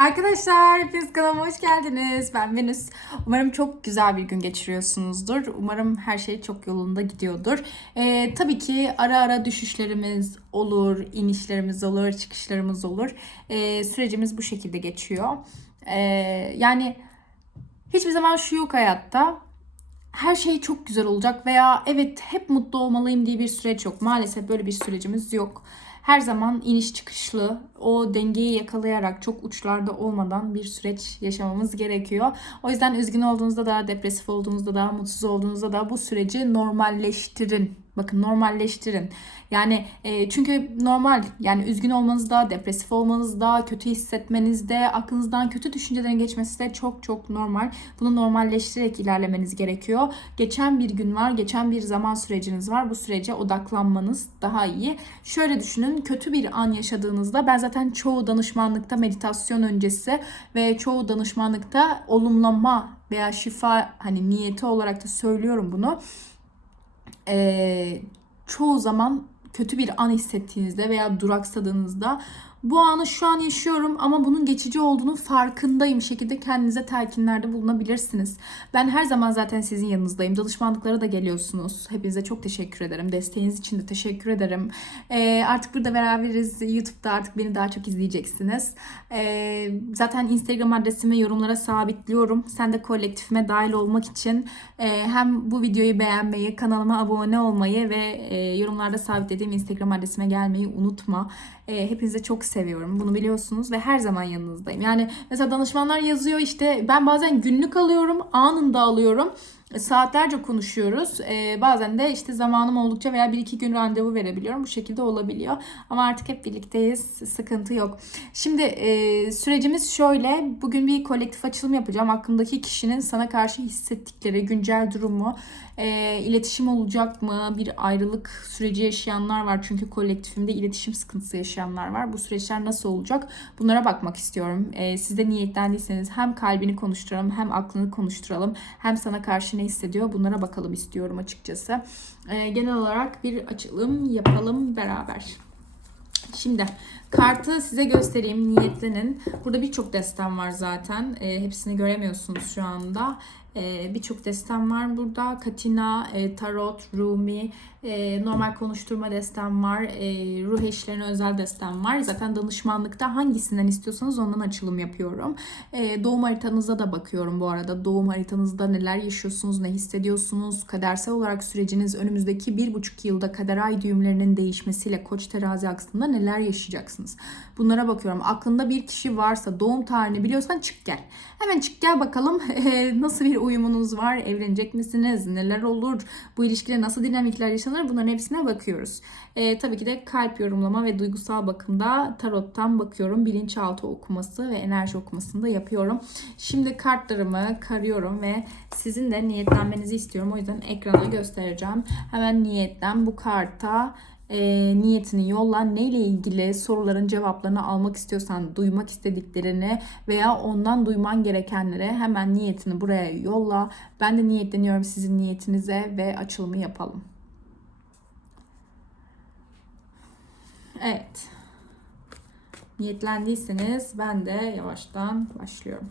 Arkadaşlar hepiniz kanalıma hoş geldiniz. Ben Venüs. Umarım çok güzel bir gün geçiriyorsunuzdur. Umarım her şey çok yolunda gidiyordur. Ee, tabii ki ara ara düşüşlerimiz olur, inişlerimiz olur, çıkışlarımız olur. Ee, sürecimiz bu şekilde geçiyor. Ee, yani hiçbir zaman şu yok hayatta. Her şey çok güzel olacak veya evet hep mutlu olmalıyım diye bir süreç yok. Maalesef böyle bir sürecimiz yok her zaman iniş çıkışlı, o dengeyi yakalayarak çok uçlarda olmadan bir süreç yaşamamız gerekiyor. O yüzden üzgün olduğunuzda da, depresif olduğunuzda da, mutsuz olduğunuzda da bu süreci normalleştirin. Bakın normalleştirin. Yani e, çünkü normal yani üzgün olmanız da, depresif olmanız da, kötü hissetmeniz de, aklınızdan kötü düşüncelerin geçmesi de çok çok normal. Bunu normalleştirerek ilerlemeniz gerekiyor. Geçen bir gün var, geçen bir zaman süreciniz var. Bu sürece odaklanmanız daha iyi. Şöyle düşünün, kötü bir an yaşadığınızda ben zaten çoğu danışmanlıkta meditasyon öncesi ve çoğu danışmanlıkta olumlama veya şifa hani niyeti olarak da söylüyorum bunu. E, çoğu zaman kötü bir an hissettiğinizde veya duraksadığınızda bu anı şu an yaşıyorum ama bunun geçici olduğunu farkındayım şekilde kendinize telkinlerde bulunabilirsiniz. Ben her zaman zaten sizin yanınızdayım. Danışmanlıklara da geliyorsunuz. Hepinize çok teşekkür ederim. Desteğiniz için de teşekkür ederim. Ee, artık burada beraberiz. YouTube'da artık beni daha çok izleyeceksiniz. Ee, zaten Instagram adresimi yorumlara sabitliyorum. Sen de kolektifime dahil olmak için e, hem bu videoyu beğenmeyi, kanalıma abone olmayı ve e, yorumlarda sabitlediğim Instagram adresime gelmeyi unutma. E, hepinize çok seviyorum. Bunu biliyorsunuz ve her zaman yanınızdayım. Yani mesela danışmanlar yazıyor işte ben bazen günlük alıyorum, anında alıyorum. Saatlerce konuşuyoruz. Ee, bazen de işte zamanım oldukça veya bir iki gün randevu verebiliyorum. Bu şekilde olabiliyor. Ama artık hep birlikteyiz. Sıkıntı yok. Şimdi e, sürecimiz şöyle. Bugün bir kolektif açılım yapacağım. Aklımdaki kişinin sana karşı hissettikleri güncel durumu, e, iletişim olacak mı? Bir ayrılık süreci yaşayanlar var. Çünkü kolektifimde iletişim sıkıntısı yaşayanlar var. Bu süreçler nasıl olacak? Bunlara bakmak istiyorum. E, siz de niyetlendiyseniz hem kalbini konuşturalım hem aklını konuşturalım. Hem sana karşı ne hissediyor? Bunlara bakalım istiyorum açıkçası. E, genel olarak bir açılım yapalım beraber. Şimdi kartı size göstereyim. Niyetlenin. Burada birçok destem var zaten. E, hepsini göremiyorsunuz şu anda. E, birçok destem var burada. Katina, e, Tarot, Rumi, e, normal konuşturma destem var. E, ruh eşlerine özel destem var. Zaten danışmanlıkta hangisinden istiyorsanız ondan açılım yapıyorum. E, doğum haritanıza da bakıyorum bu arada. Doğum haritanızda neler yaşıyorsunuz, ne hissediyorsunuz? Kadersel olarak süreciniz önümüzdeki bir buçuk yılda kader ay düğümlerinin değişmesiyle koç terazi aksında neler yaşayacaksınız? Bunlara bakıyorum. Aklında bir kişi varsa doğum tarihini biliyorsan çık gel. Hemen çık gel bakalım nasıl bir uyumunuz var? Evlenecek misiniz? Neler olur? Bu ilişkide nasıl dinamikler yaşanır? Bunların hepsine bakıyoruz. E, tabii ki de kalp yorumlama ve duygusal bakımda tarottan bakıyorum. Bilinçaltı okuması ve enerji okumasını da yapıyorum. Şimdi kartlarımı karıyorum ve sizin de niyetlenmenizi istiyorum. O yüzden ekrana göstereceğim. Hemen niyetten bu karta e, niyetini yolla. Neyle ilgili soruların cevaplarını almak istiyorsan, duymak istediklerini veya ondan duyman gerekenlere hemen niyetini buraya yolla. Ben de niyetleniyorum sizin niyetinize ve açılımı yapalım. Evet. Niyetlendiyseniz ben de yavaştan başlıyorum.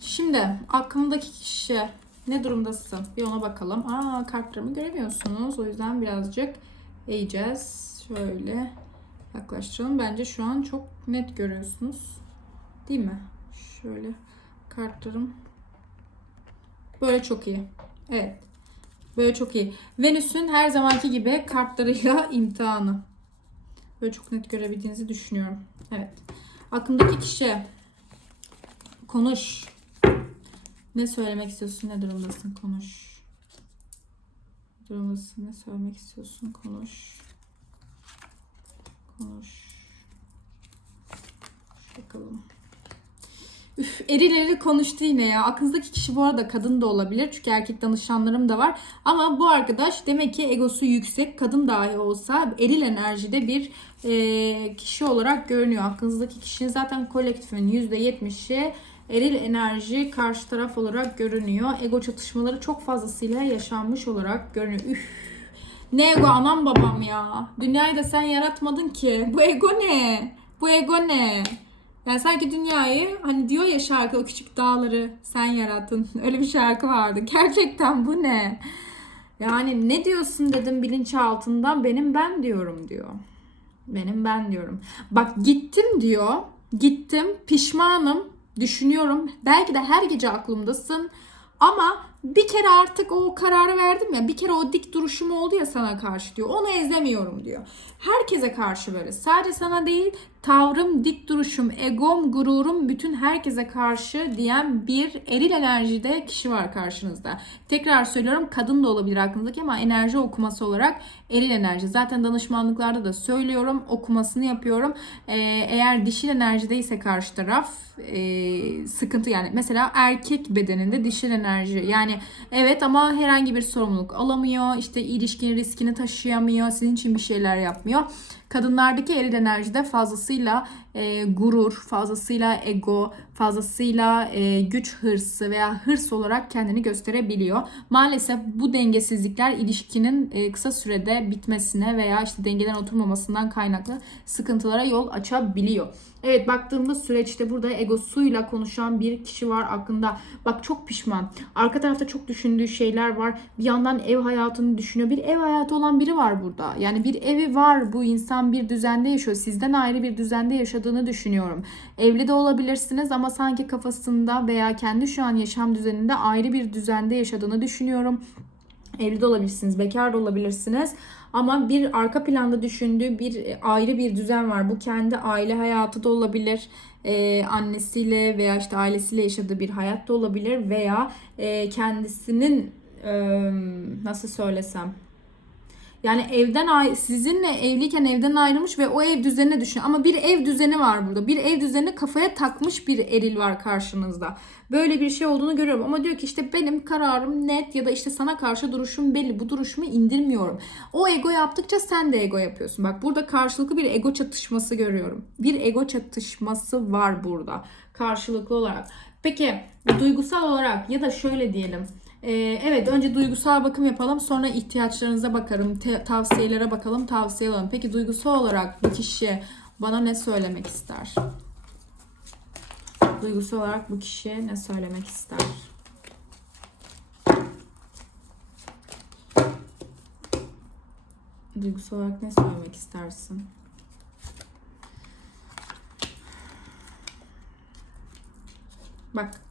Şimdi aklımdaki kişi ne durumdasın? Bir ona bakalım. Aa kartlarımı göremiyorsunuz. O yüzden birazcık eğeceğiz. Şöyle yaklaştıralım. Bence şu an çok net görüyorsunuz. Değil mi? Şöyle kartlarım. Böyle çok iyi. Evet. Böyle çok iyi. Venüs'ün her zamanki gibi kartlarıyla imtihanı. Böyle çok net görebildiğinizi düşünüyorum. Evet. Aklımdaki kişi konuş. Ne söylemek istiyorsun? Ne durumdasın? Konuş. Durumdasın? Ne söylemek istiyorsun? Konuş. Konuş. Bakalım. Üf, eril eril konuştu yine ya. Aklınızdaki kişi bu arada kadın da olabilir. Çünkü erkek danışanlarım da var. Ama bu arkadaş demek ki egosu yüksek. Kadın dahi olsa eril enerjide bir e, kişi olarak görünüyor. Aklınızdaki kişinin zaten kolektifin %70'i e, eril enerji karşı taraf olarak görünüyor. Ego çatışmaları çok fazlasıyla yaşanmış olarak görünüyor. Üf. Ne ego anam babam ya. Dünyayı da sen yaratmadın ki. Bu ego ne? Bu ego ne? Yani sanki dünyayı hani diyor ya şarkı o küçük dağları sen yarattın. Öyle bir şarkı vardı. Gerçekten bu ne? Yani ne diyorsun dedim bilinçaltından benim ben diyorum diyor. Benim ben diyorum. Bak gittim diyor. Gittim pişmanım düşünüyorum. Belki de her gece aklımdasın. Ama bir kere artık o kararı verdim ya. Bir kere o dik duruşum oldu ya sana karşı diyor. Onu ezemiyorum diyor. Herkese karşı böyle. Sadece sana değil tavrım, dik duruşum, egom, gururum bütün herkese karşı diyen bir eril enerjide kişi var karşınızda. Tekrar söylüyorum kadın da olabilir aklınızdaki ama enerji okuması olarak eril enerji. Zaten danışmanlıklarda da söylüyorum okumasını yapıyorum. Ee, eğer dişil enerjideyse karşı taraf e, sıkıntı yani mesela erkek bedeninde dişil enerji yani evet ama herhangi bir sorumluluk alamıyor işte ilişkinin riskini taşıyamıyor sizin için bir şeyler yapmıyor. Kadınlardaki eril enerjide fazlasıyla e, gurur, fazlasıyla ego, fazlasıyla e, güç hırsı veya hırs olarak kendini gösterebiliyor. Maalesef bu dengesizlikler ilişkinin e, kısa sürede bitmesine veya işte dengeden oturmamasından kaynaklı sıkıntılara yol açabiliyor. Evet baktığımda süreçte burada egosuyla konuşan bir kişi var aklında. Bak çok pişman. Arka tarafta çok düşündüğü şeyler var. Bir yandan ev hayatını düşünüyor. Bir ev hayatı olan biri var burada. Yani bir evi var. Bu insan bir düzende yaşıyor. Sizden ayrı bir düzende yaşadığını düşünüyorum. Evli de olabilirsiniz ama sanki kafasında veya kendi şu an yaşam düzeninde ayrı bir düzende yaşadığını düşünüyorum. Evli de olabilirsiniz, bekar da olabilirsiniz. Ama bir arka planda düşündüğü bir ayrı bir düzen var. Bu kendi aile hayatı da olabilir. Ee, annesiyle veya işte ailesiyle yaşadığı bir hayat da olabilir. Veya e, kendisinin e, nasıl söylesem yani evden sizinle evliyken evden ayrılmış ve o ev düzenine düşünüyor. Ama bir ev düzeni var burada. Bir ev düzenini kafaya takmış bir eril var karşınızda. Böyle bir şey olduğunu görüyorum. Ama diyor ki işte benim kararım net ya da işte sana karşı duruşum belli. Bu duruşumu indirmiyorum. O ego yaptıkça sen de ego yapıyorsun. Bak burada karşılıklı bir ego çatışması görüyorum. Bir ego çatışması var burada karşılıklı olarak. Peki duygusal olarak ya da şöyle diyelim. Ee, evet önce duygusal bakım yapalım sonra ihtiyaçlarınıza bakarım tavsiyelere bakalım tavsiye alalım. Peki duygusal olarak bu kişi bana ne söylemek ister? Duygusal olarak bu kişi ne söylemek ister? Duygusal olarak ne söylemek istersin? Bak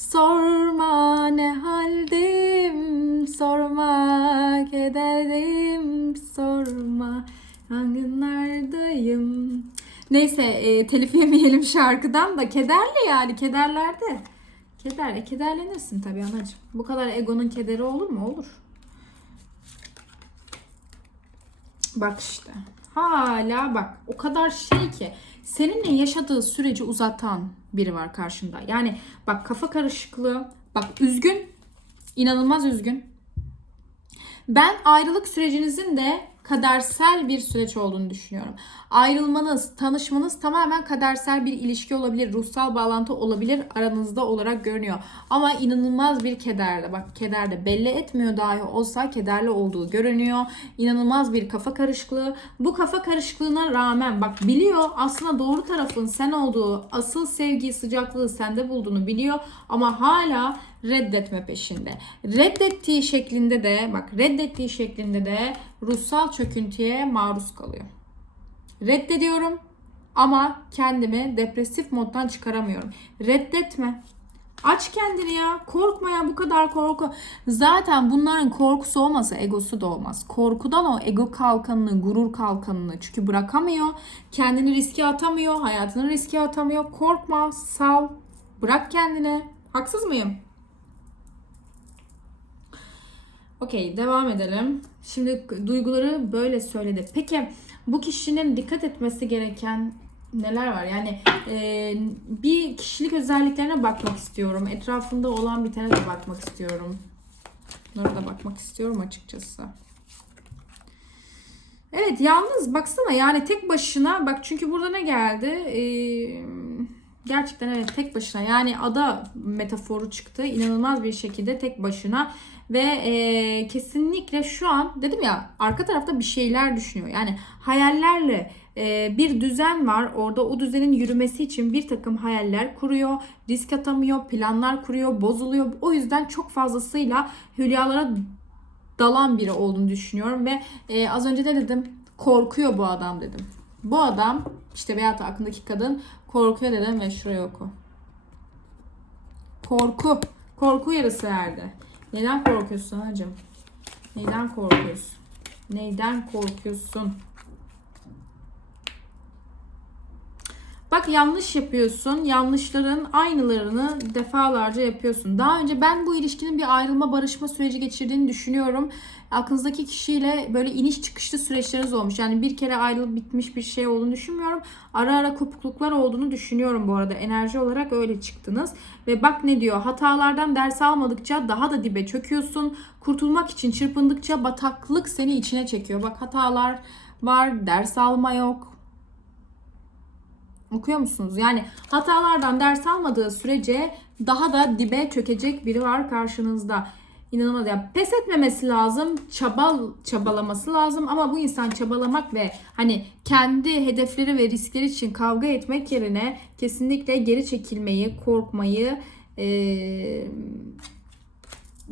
Sorma ne haldeyim, sorma kederdeyim, sorma yangınlardayım. Neyse e, telif yemeyelim şarkıdan da kederli yani kederlerde. Keder, e, kederlenirsin tabii anacığım. Bu kadar egonun kederi olur mu? Olur. Bak işte. Hala bak o kadar şey ki seninle yaşadığı süreci uzatan biri var karşında. Yani bak kafa karışıklığı, bak üzgün, inanılmaz üzgün. Ben ayrılık sürecinizin de kadersel bir süreç olduğunu düşünüyorum. Ayrılmanız, tanışmanız tamamen kadersel bir ilişki olabilir, ruhsal bağlantı olabilir aranızda olarak görünüyor. Ama inanılmaz bir kederle, bak kederde belli etmiyor dahi olsa kederli olduğu görünüyor. İnanılmaz bir kafa karışıklığı. Bu kafa karışıklığına rağmen bak biliyor aslında doğru tarafın sen olduğu, asıl sevgiyi, sıcaklığı sende bulduğunu biliyor ama hala reddetme peşinde. Reddettiği şeklinde de bak reddettiği şeklinde de ruhsal çöküntüye maruz kalıyor. Reddediyorum ama kendimi depresif moddan çıkaramıyorum. Reddetme. Aç kendini ya. Korkma ya bu kadar korku. Zaten bunların korkusu olmasa egosu da olmaz. Korkudan o ego kalkanını, gurur kalkanını çünkü bırakamıyor. Kendini riske atamıyor. Hayatını riske atamıyor. Korkma, sal. Bırak kendini. Haksız mıyım? Okey devam edelim. Şimdi duyguları böyle söyledi. Peki bu kişinin dikkat etmesi gereken neler var? Yani e, bir kişilik özelliklerine bakmak istiyorum. Etrafında olan bitene de bakmak istiyorum. Bunlara da bakmak istiyorum açıkçası. Evet yalnız baksana yani tek başına bak çünkü burada ne geldi? Ee, Gerçekten evet tek başına yani ada metaforu çıktı inanılmaz bir şekilde tek başına ve e, kesinlikle şu an dedim ya arka tarafta bir şeyler düşünüyor. Yani hayallerle e, bir düzen var orada o düzenin yürümesi için bir takım hayaller kuruyor, risk atamıyor, planlar kuruyor, bozuluyor. O yüzden çok fazlasıyla hülyalara dalan biri olduğunu düşünüyorum ve e, az önce de dedim korkuyor bu adam dedim. Bu adam işte veyahut da aklındaki kadın korkuyor dedim ve şuraya oku. Korku. Korku yarısı erdi. Neden korkuyorsun hacım? Neyden korkuyorsun? Neyden korkuyorsun? Bak yanlış yapıyorsun. Yanlışların aynılarını defalarca yapıyorsun. Daha önce ben bu ilişkinin bir ayrılma barışma süreci geçirdiğini düşünüyorum. Aklınızdaki kişiyle böyle iniş çıkışlı süreçleriniz olmuş. Yani bir kere ayrılıp bitmiş bir şey olduğunu düşünmüyorum. Ara ara kopukluklar olduğunu düşünüyorum bu arada. Enerji olarak öyle çıktınız. Ve bak ne diyor? Hatalardan ders almadıkça daha da dibe çöküyorsun. Kurtulmak için çırpındıkça bataklık seni içine çekiyor. Bak hatalar var, ders alma yok. Okuyor musunuz? Yani hatalardan ders almadığı sürece daha da dibe çökecek biri var karşınızda. İnanılmaz ya. Pes etmemesi lazım. Çabal çabalaması lazım ama bu insan çabalamak ve hani kendi hedefleri ve riskleri için kavga etmek yerine kesinlikle geri çekilmeyi, korkmayı eee,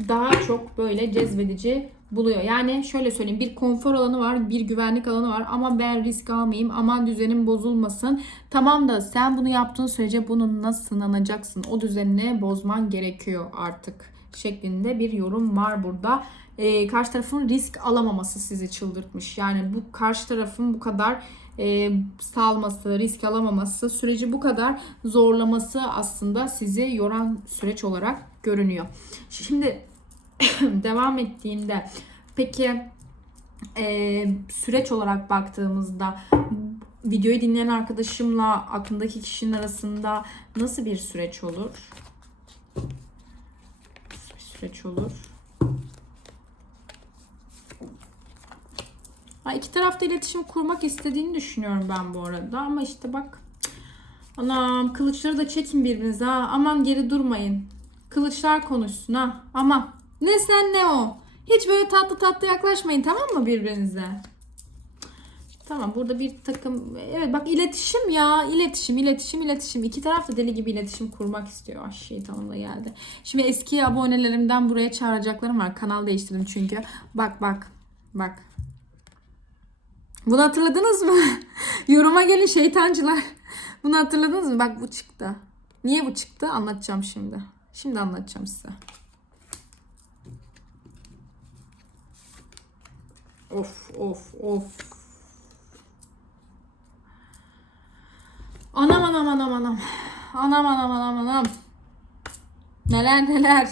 daha çok böyle cezbedici buluyor. Yani şöyle söyleyeyim bir konfor alanı var, bir güvenlik alanı var. Ama ben risk almayayım, aman düzenim bozulmasın. Tamam da sen bunu yaptığın sürece bununla sınanacaksın. O düzenini bozman gerekiyor artık şeklinde bir yorum var burada. Ee, karşı tarafın risk alamaması sizi çıldırtmış. Yani bu karşı tarafın bu kadar e, salması, risk alamaması, süreci bu kadar zorlaması aslında sizi yoran süreç olarak görünüyor. Şimdi devam ettiğinde peki e, süreç olarak baktığımızda videoyu dinleyen arkadaşımla aklındaki kişinin arasında nasıl bir süreç olur? Nasıl bir süreç olur? Ha, iki tarafta iletişim kurmak istediğini düşünüyorum ben bu arada ama işte bak Anam kılıçları da çekin birbirinize ha. Aman geri durmayın. Kılıçlar konuşsun ha. Aman. Ne sen ne o. Hiç böyle tatlı tatlı yaklaşmayın tamam mı birbirinize? Tamam burada bir takım evet bak iletişim ya iletişim iletişim iletişim iki taraf da deli gibi iletişim kurmak istiyor. Ay şeytanım da geldi. Şimdi eski abonelerimden buraya çağıracaklarım var. Kanal değiştirdim çünkü. Bak bak bak. Bunu hatırladınız mı? Yoruma gelin şeytancılar. Bunu hatırladınız mı? Bak bu çıktı. Niye bu çıktı? Anlatacağım şimdi. Şimdi anlatacağım size. Of of of. Anam anam anam anam. Anam anam anam anam. Neler neler.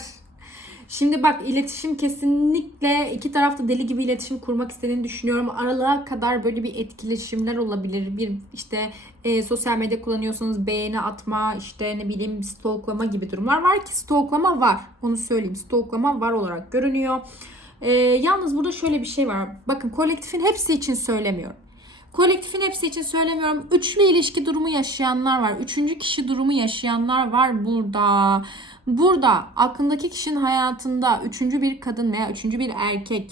Şimdi bak iletişim kesinlikle iki tarafta deli gibi iletişim kurmak istediğini düşünüyorum. Aralığa kadar böyle bir etkileşimler olabilir. Bir işte e, sosyal medya kullanıyorsanız beğeni atma, işte ne bileyim stalklama gibi durumlar var ki stalklama var. Onu söyleyeyim. Stalklama var olarak görünüyor. E, yalnız burada şöyle bir şey var. Bakın kolektifin hepsi için söylemiyorum. Kolektifin hepsi için söylemiyorum. Üçlü ilişki durumu yaşayanlar var. Üçüncü kişi durumu yaşayanlar var burada. Burada aklındaki kişinin hayatında üçüncü bir kadın veya üçüncü bir erkek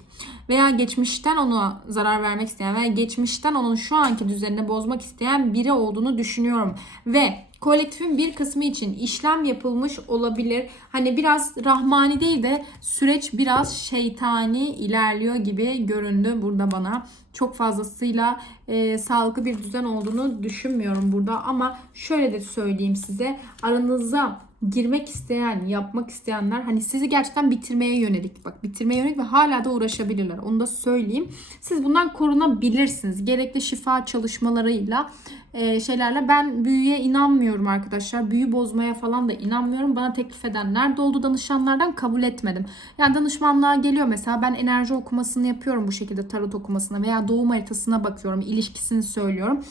veya geçmişten ona zarar vermek isteyen veya geçmişten onun şu anki düzenini bozmak isteyen biri olduğunu düşünüyorum. Ve kolektifin bir kısmı için işlem yapılmış olabilir. Hani biraz rahmani değil de süreç biraz şeytani ilerliyor gibi göründü burada bana. Çok fazlasıyla e, sağlıklı bir düzen olduğunu düşünmüyorum burada ama şöyle de söyleyeyim size aranıza girmek isteyen, yapmak isteyenler hani sizi gerçekten bitirmeye yönelik. Bak bitirmeye yönelik ve hala da uğraşabilirler. Onu da söyleyeyim. Siz bundan korunabilirsiniz. Gerekli şifa çalışmalarıyla e, şeylerle. Ben büyüye inanmıyorum arkadaşlar. Büyü bozmaya falan da inanmıyorum. Bana teklif edenler de oldu danışanlardan kabul etmedim. Yani danışmanlığa geliyor mesela ben enerji okumasını yapıyorum bu şekilde tarot okumasına veya doğum haritasına bakıyorum. ilişkisini söylüyorum.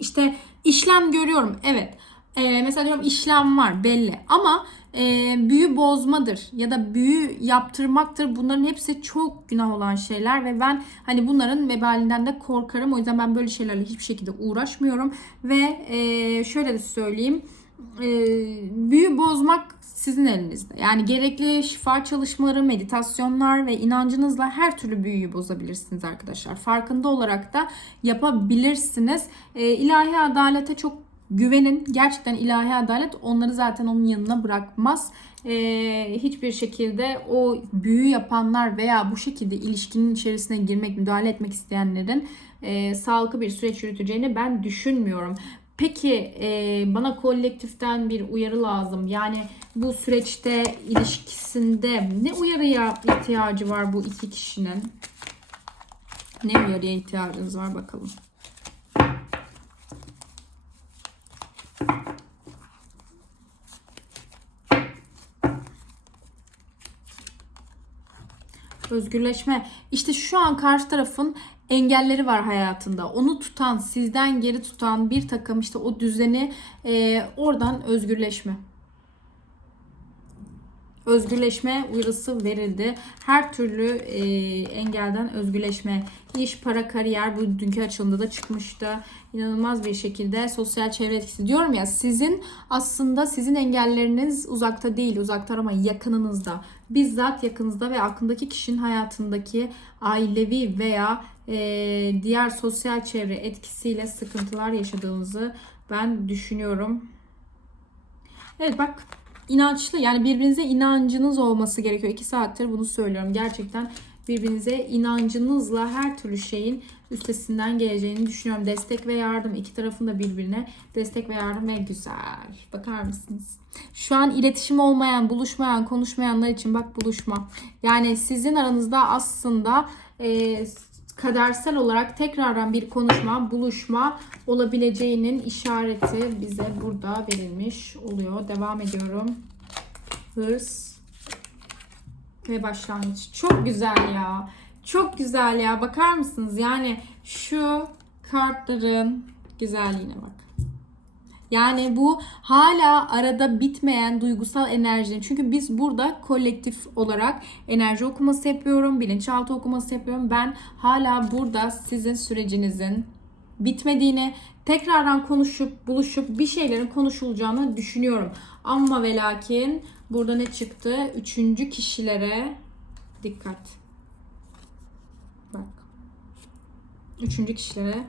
İşte işlem görüyorum. Evet. Ee, mesela diyorum işlem var belli ama e, büyü bozmadır ya da büyü yaptırmaktır. Bunların hepsi çok günah olan şeyler ve ben hani bunların vebalinden de korkarım. O yüzden ben böyle şeylerle hiçbir şekilde uğraşmıyorum ve e, şöyle de söyleyeyim. E, büyü bozmak sizin elinizde. Yani gerekli şifa çalışmaları, meditasyonlar ve inancınızla her türlü büyüyü bozabilirsiniz arkadaşlar. Farkında olarak da yapabilirsiniz. E, ilahi adalete çok güvenin. Gerçekten ilahi adalet onları zaten onun yanına bırakmaz. E, hiçbir şekilde o büyü yapanlar veya bu şekilde ilişkinin içerisine girmek, müdahale etmek isteyenlerin e, sağlıklı bir süreç yürüteceğini ben düşünmüyorum. Peki e, bana kolektiften bir uyarı lazım. Yani bu süreçte ilişkisinde ne uyarıya ihtiyacı var bu iki kişinin? Ne uyarıya ihtiyacınız var bakalım. Özgürleşme. İşte şu an karşı tarafın engelleri var hayatında. Onu tutan, sizden geri tutan bir takım işte o düzeni e, oradan özgürleşme. Özgürleşme uyarısı verildi. Her türlü e, engelden özgürleşme. İş, para, kariyer bu dünkü açılımda da çıkmıştı. İnanılmaz bir şekilde sosyal çevre etkisi. Diyorum ya sizin aslında sizin engelleriniz uzakta değil, uzakta ama yakınınızda. Bizzat yakınızda ve aklındaki kişinin hayatındaki ailevi veya e, diğer sosyal çevre etkisiyle sıkıntılar yaşadığınızı ben düşünüyorum. Evet bak inançlı yani birbirinize inancınız olması gerekiyor. İki saattir bunu söylüyorum. Gerçekten birbirinize inancınızla her türlü şeyin üstesinden geleceğini düşünüyorum. Destek ve yardım iki tarafın da birbirine destek ve yardım ve güzel. Bakar mısınız? Şu an iletişim olmayan, buluşmayan, konuşmayanlar için bak buluşma. Yani sizin aranızda aslında e, kadersel olarak tekrardan bir konuşma, buluşma olabileceğinin işareti bize burada verilmiş oluyor. Devam ediyorum. Hırs ve başlangıç. Çok güzel ya. Çok güzel ya. Bakar mısınız? Yani şu kartların güzelliğine bak. Yani bu hala arada bitmeyen duygusal enerjinin. Çünkü biz burada kolektif olarak enerji okuması yapıyorum, bilinçaltı okuması yapıyorum. Ben hala burada sizin sürecinizin bitmediğini, tekrardan konuşup buluşup bir şeylerin konuşulacağını düşünüyorum. Ama ve lakin burada ne çıktı? Üçüncü kişilere dikkat. Bak. Üçüncü kişilere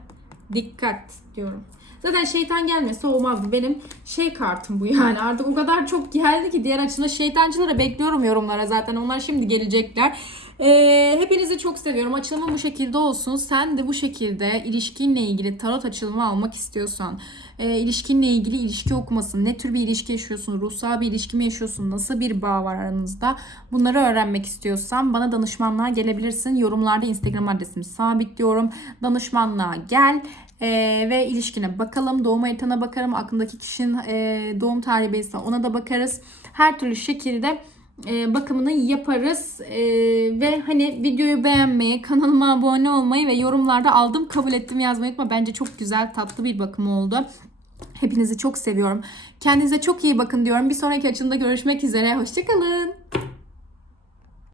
dikkat diyorum. Zaten şeytan gelmese olmazdı. Benim şey kartım bu yani. Artık o kadar çok geldi ki diğer açımda şeytancılara bekliyorum yorumlara zaten. Onlar şimdi gelecekler. Ee, hepinizi çok seviyorum. Açılımı bu şekilde olsun. Sen de bu şekilde ilişkinle ilgili tarot açılımı almak istiyorsan, e, ilişkinle ilgili ilişki okumasın. Ne tür bir ilişki yaşıyorsun? Ruhsal bir ilişki mi yaşıyorsun? Nasıl bir bağ var aranızda? Bunları öğrenmek istiyorsan bana danışmanlığa gelebilirsin. Yorumlarda Instagram adresimi sabitliyorum. Danışmanlığa gel. Ee, ve ilişkine bakalım. Doğum haritana bakarım. Aklındaki kişinin e, doğum tarihi belirse ona da bakarız. Her türlü şekilde e, bakımını yaparız. E, ve hani videoyu beğenmeyi, kanalıma abone olmayı ve yorumlarda aldım kabul ettim yazmayı unutma. Bence çok güzel tatlı bir bakım oldu. Hepinizi çok seviyorum. Kendinize çok iyi bakın diyorum. Bir sonraki açımda görüşmek üzere. Hoşçakalın.